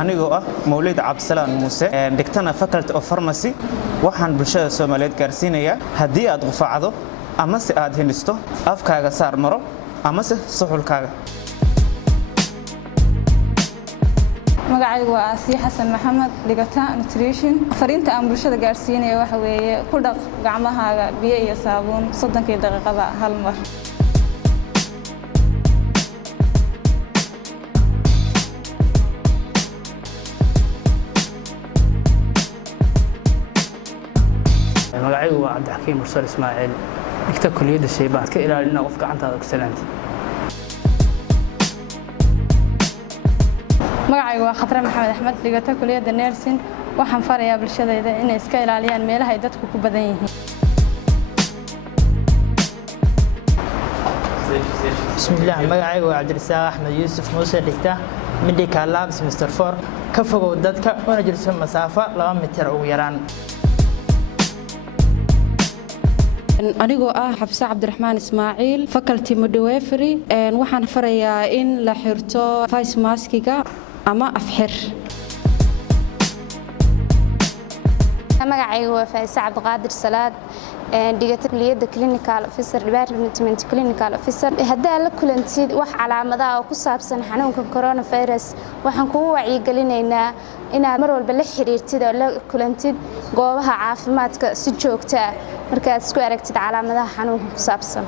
anigoo ah Mawlid Cabdisalaan Muuse dhigtana Faculty of Pharmacy waxaan bulshada Soomaaliyeed gaarsiinayaa haddii aad qufacdo ama si aad helisto afkaaga saar maro ama si suxulkaaga magacaygu waa Asiya Xasan Maxamed dhigata nutrition fariinta aan bulshada gaarsiinayo waxa weeye ku dhaq gacmahaaga biyo iyo saabuun 30 daqiiqada hal mar magacaygu waa Cabdixakiim Mursal Ismaaciil dhigta kulliyadda shaybaadka ilaalina qof gacantaada ku salaantay magacaygu waa Khadra Maxamed Axmed dhigata kulliyadda nursing waxaan farayaa bulshadayda inay iska ilaaliyaan meelaha ay dadku ku badan yihiin bismillaah magacaygu waa Cabdirasaaq Axmed Yuusuf Muuse dhigta Medical Lab Semester 4 ka fogow dadka una jirso masaafo 2 mitir ugu yaraan anigoo ah Xabsa Cabdiraxmaan Ismaaciil Faculty Midwifery waxaan farayaa in la xirto face maskiga ama afxir magacaygu waa Faaiisa Cabdiqaadir Salaad dhigata kulliyadda Clinical Officer Department Clinical Officer haddii la kulantid wax calaamadaha oo ku saabsan xanuunka coronavirus waxaan kugu wacyigelinaynaa inaad mar walba la xiriirtid oo la kulantid goobaha caafimaadka si joogto ah marka aad isku aragtid calaamadaha xanuunka ku saabsan